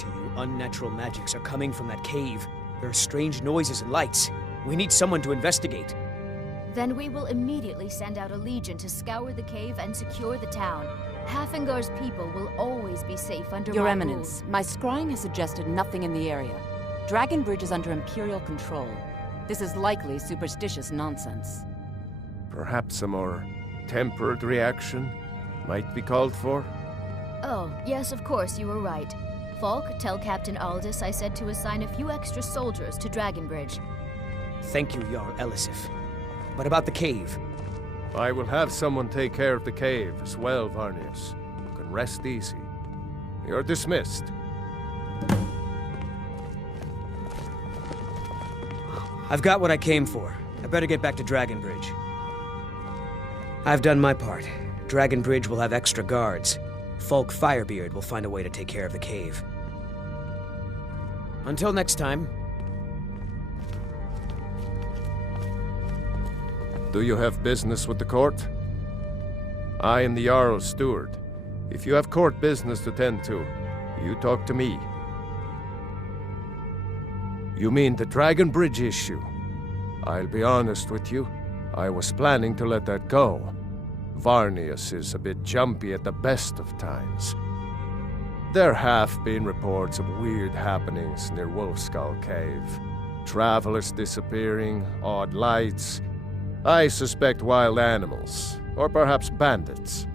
to you, unnatural magics are coming from that cave. There are strange noises and lights. We need someone to investigate. Then we will immediately send out a legion to scour the cave and secure the town. Hafingar's people will always be safe under Your my Eminence, my scrying has suggested nothing in the area. Dragon Bridge is under Imperial control. This is likely superstitious nonsense. Perhaps a more tempered reaction might be called for? Oh, yes, of course, you were right. Falk, tell Captain Aldous I said to assign a few extra soldiers to Dragon Bridge. Thank you, Jarl Elisif. But about the cave? I will have someone take care of the cave as well, Varnius. You can rest easy. You're dismissed. I've got what I came for. I better get back to Dragon Bridge. I've done my part. Dragon Bridge will have extra guards. Falk Firebeard will find a way to take care of the cave. Until next time. Do you have business with the court? I am the Jarl's steward. If you have court business to tend to, you talk to me. You mean the Dragon Bridge issue? I'll be honest with you. I was planning to let that go. Varnius is a bit jumpy at the best of times. There have been reports of weird happenings near Wolfskull Cave. Travelers disappearing, odd lights. I suspect wild animals, or perhaps bandits.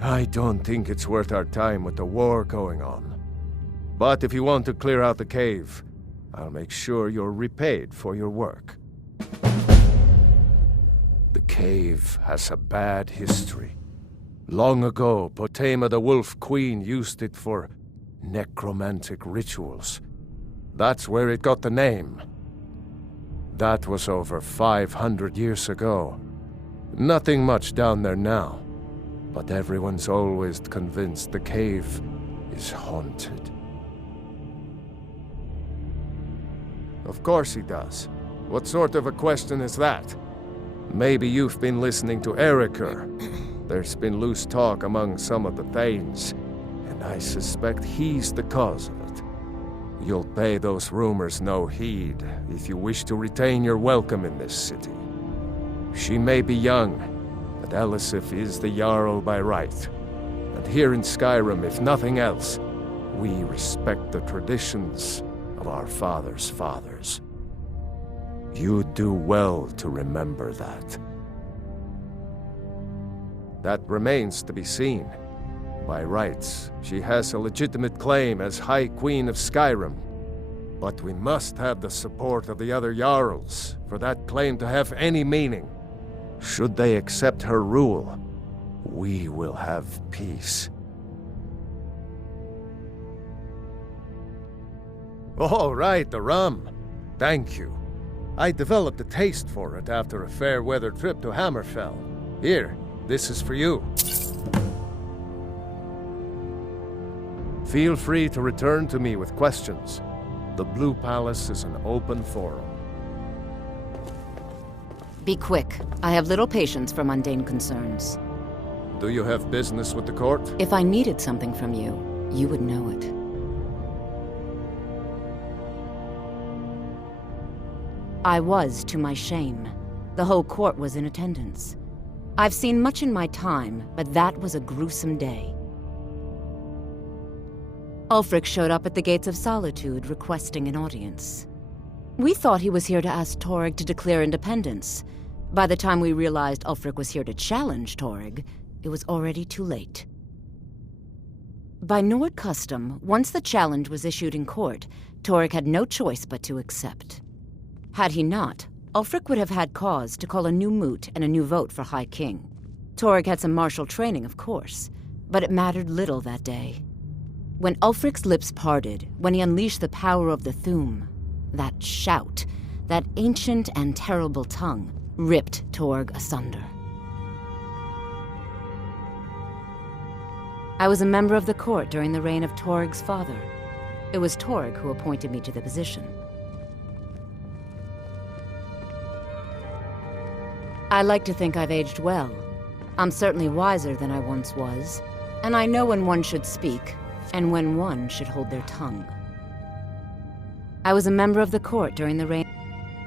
I don't think it's worth our time with the war going on. But if you want to clear out the cave, I'll make sure you're repaid for your work. The cave has a bad history. Long ago, Potema the Wolf Queen used it for necromantic rituals. That's where it got the name. That was over 500 years ago. Nothing much down there now, but everyone's always convinced the cave is haunted. Of course he does. What sort of a question is that? Maybe you've been listening to Ericur. There's been loose talk among some of the Thanes, and I suspect he's the cause of it. You'll pay those rumors no heed if you wish to retain your welcome in this city. She may be young, but Elisif is the Jarl by right. And here in Skyrim, if nothing else, we respect the traditions of our fathers' fathers. You do well to remember that. That remains to be seen. By rights, she has a legitimate claim as High Queen of Skyrim. But we must have the support of the other Jarls for that claim to have any meaning. Should they accept her rule, we will have peace. All right, the rum. Thank you. I developed a taste for it after a fair-weather trip to Hammerfell. Here, this is for you. Feel free to return to me with questions. The Blue Palace is an open forum. Be quick. I have little patience for mundane concerns. Do you have business with the court? If I needed something from you, you would know it. I was, to my shame. The whole court was in attendance. I've seen much in my time, but that was a gruesome day. Ulfric showed up at the Gates of Solitude requesting an audience. We thought he was here to ask Torygg to declare independence. By the time we realized Ulfric was here to challenge Torygg, it was already too late. By Nord custom, once the challenge was issued in court, Torygg had no choice but to accept. Had he not, Ulfric would have had cause to call a new moot and a new vote for High King. Torygg had some martial training, of course, but it mattered little that day. When Ulfric's lips parted, when he unleashed the power of the Thu'um, that shout, that ancient and terrible tongue, ripped Torygg asunder. I was a member of the court during the reign of Torygg's father. It was Torygg who appointed me to the position. I like to think I've aged well. I'm certainly wiser than I once was, and I know when one should speak and when one should hold their tongue. I was a member of the court during the reign.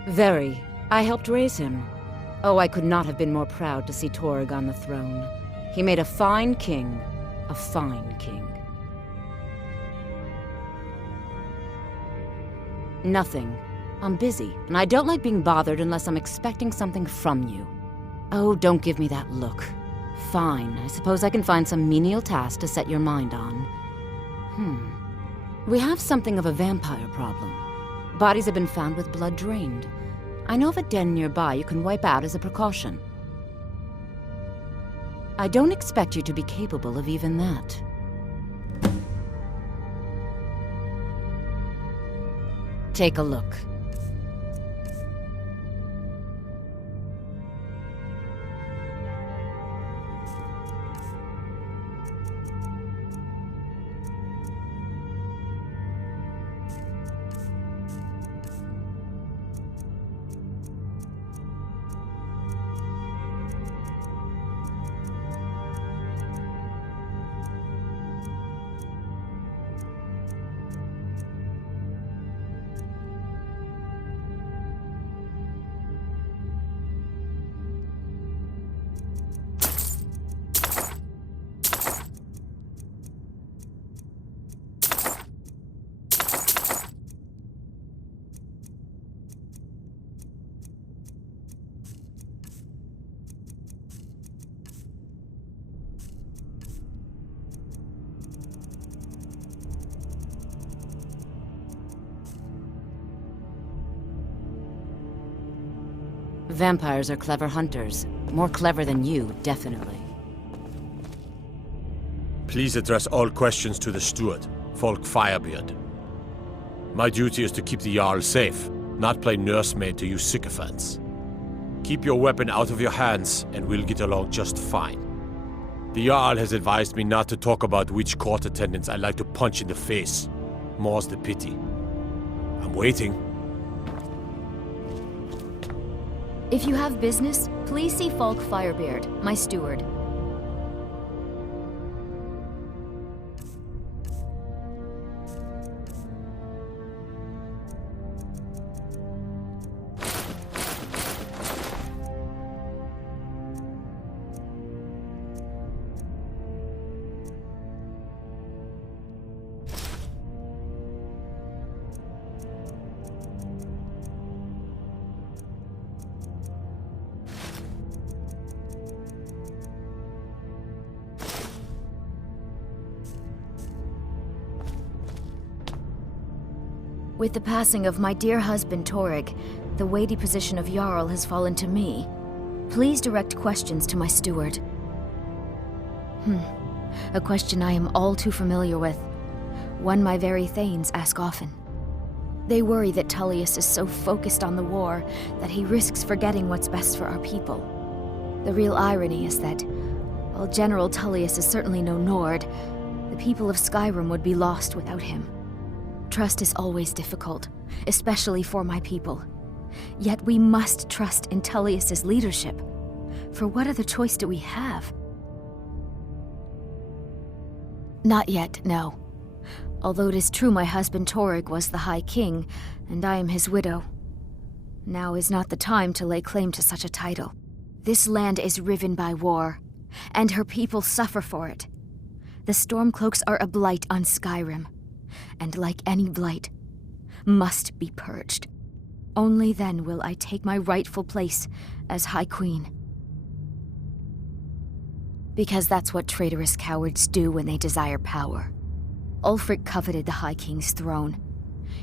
Very. I helped raise him. Oh, I could not have been more proud to see Torg on the throne. He made a fine king. A fine king. Nothing. I'm busy, and I don't like being bothered unless I'm expecting something from you. Oh, don't give me that look. Fine, I suppose I can find some menial task to set your mind on. We have something of a vampire problem. Bodies have been found with blood drained. I know of a den nearby you can wipe out as a precaution. I don't expect you to be capable of even that. Take a look. Vampires are clever hunters. More clever than you, definitely. Please address all questions to the steward, Folk Firebeard. My duty is to keep the Jarl safe, not play nursemaid to you sycophants. Keep your weapon out of your hands, and we'll get along just fine. The Jarl has advised me not to talk about which court attendants I like to punch in the face. More's the pity. I'm waiting. If you have business, please see Folk Firebeard, my steward. With the passing of my dear husband Torg, the weighty position of Jarl has fallen to me. Please direct questions to my steward. A question I am all too familiar with. One my very thanes ask often. They worry that Tullius is so focused on the war that he risks forgetting what's best for our people. The real irony is that, while General Tullius is certainly no Nord, the people of Skyrim would be lost without him. Trust is always difficult, especially for my people. Yet we must trust in Tullius's leadership. For what other choice do we have? Not yet, no. Although it is true my husband Torg was the High King, and I am his widow. Now is not the time to lay claim to such a title. This land is riven by war, and her people suffer for it. The Stormcloaks are a blight on Skyrim. And like any blight, must be purged. Only then will I take my rightful place as High Queen. Because that's what traitorous cowards do when they desire power. Ulfric coveted the High King's throne.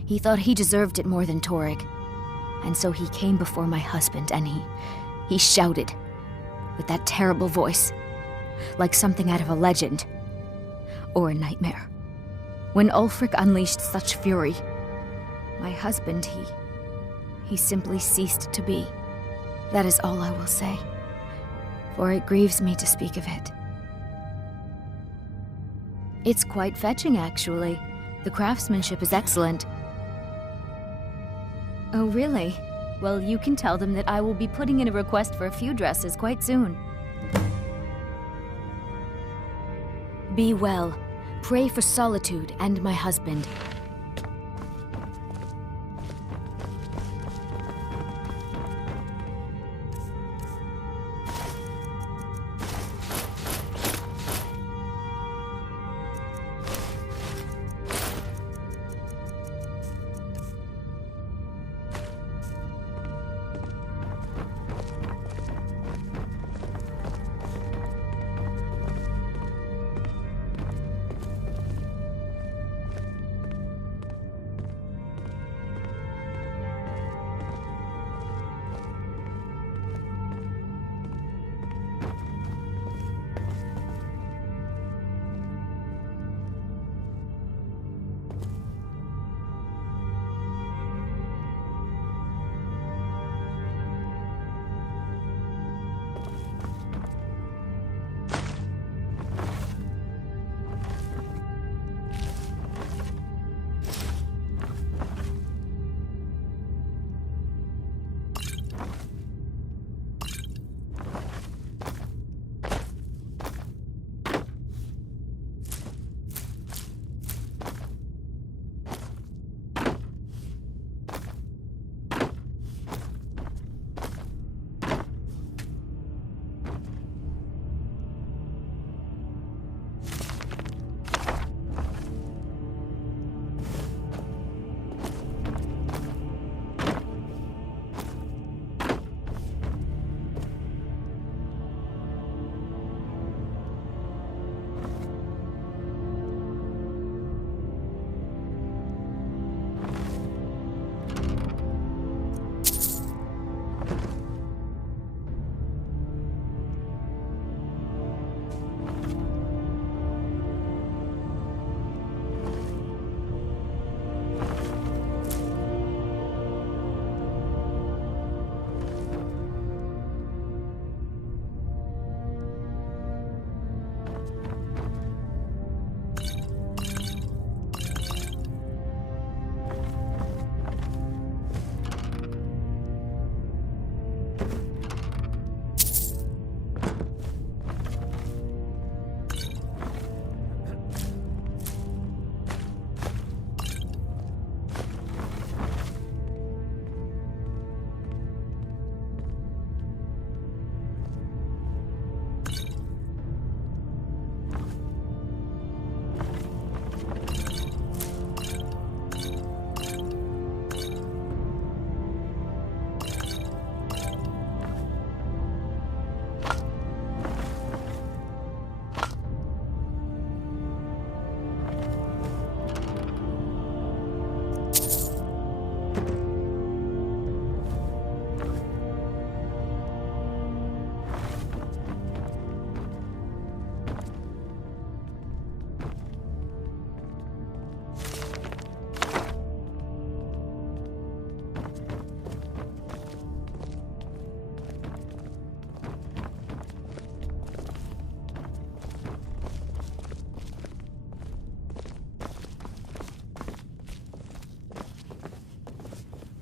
He thought he deserved it more than Torg. And so he came before my husband and he shouted, with that terrible voice, like something out of a legend, or a nightmare. When Ulfric unleashed such fury, my husband, he simply ceased to be. That is all I will say, for it grieves me to speak of it. It's quite fetching, actually. The craftsmanship is excellent. Oh, really? Well, you can tell them that I will be putting in a request for a few dresses quite soon. Be well. Pray for Solitude and my husband.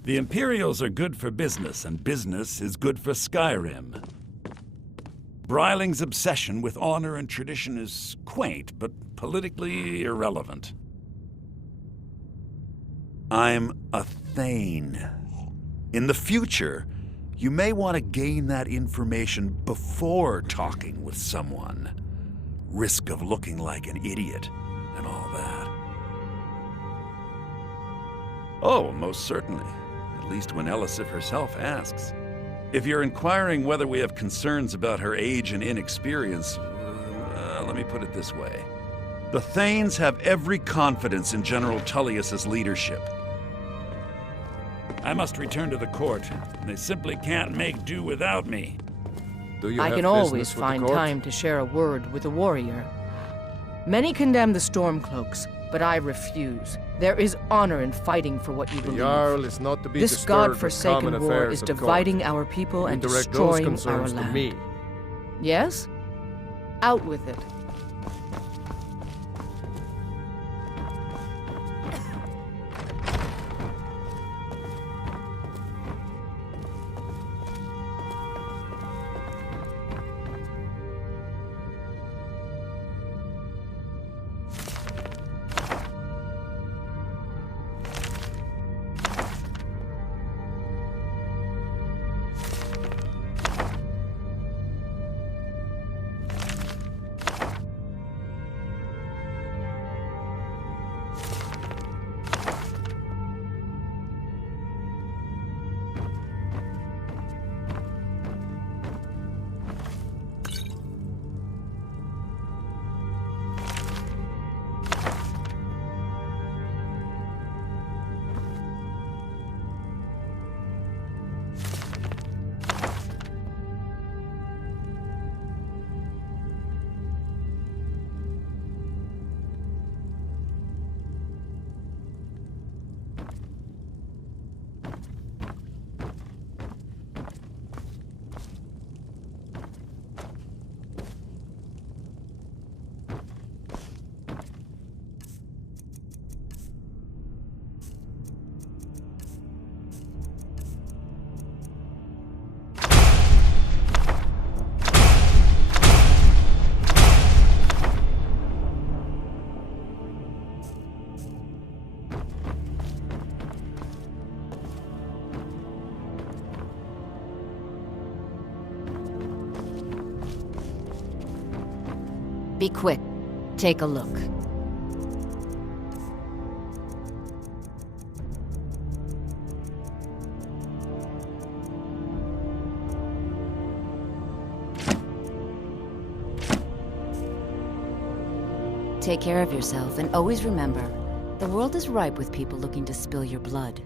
The Imperials are good for business, and business is good for Skyrim. Bryling's obsession with honor and tradition is quaint, but politically irrelevant. I'm a Thane. In the future, you may want to gain that information before talking with someone. Risk of looking like an idiot and all that. Oh, most certainly. At least when Elisif herself asks. If you're inquiring whether we have concerns about her age and inexperience, let me put it this way. The Thanes have every confidence in General Tullius's leadership. I must return to the court. They simply can't make do without me. Do you I have can business always with the find court? time to share a word with a warrior. Many condemn the Stormcloaks, but I refuse. There is honor in fighting for what you The believe. Jarl is not to be This disturbed with god-forsaken common war affairs is of dividing court. our people You and direct those destroying our concerns to land. me. Yes? Out with it. Be quick. Take a look. Take care of yourself, and always remember, the world is ripe with people looking to spill your blood.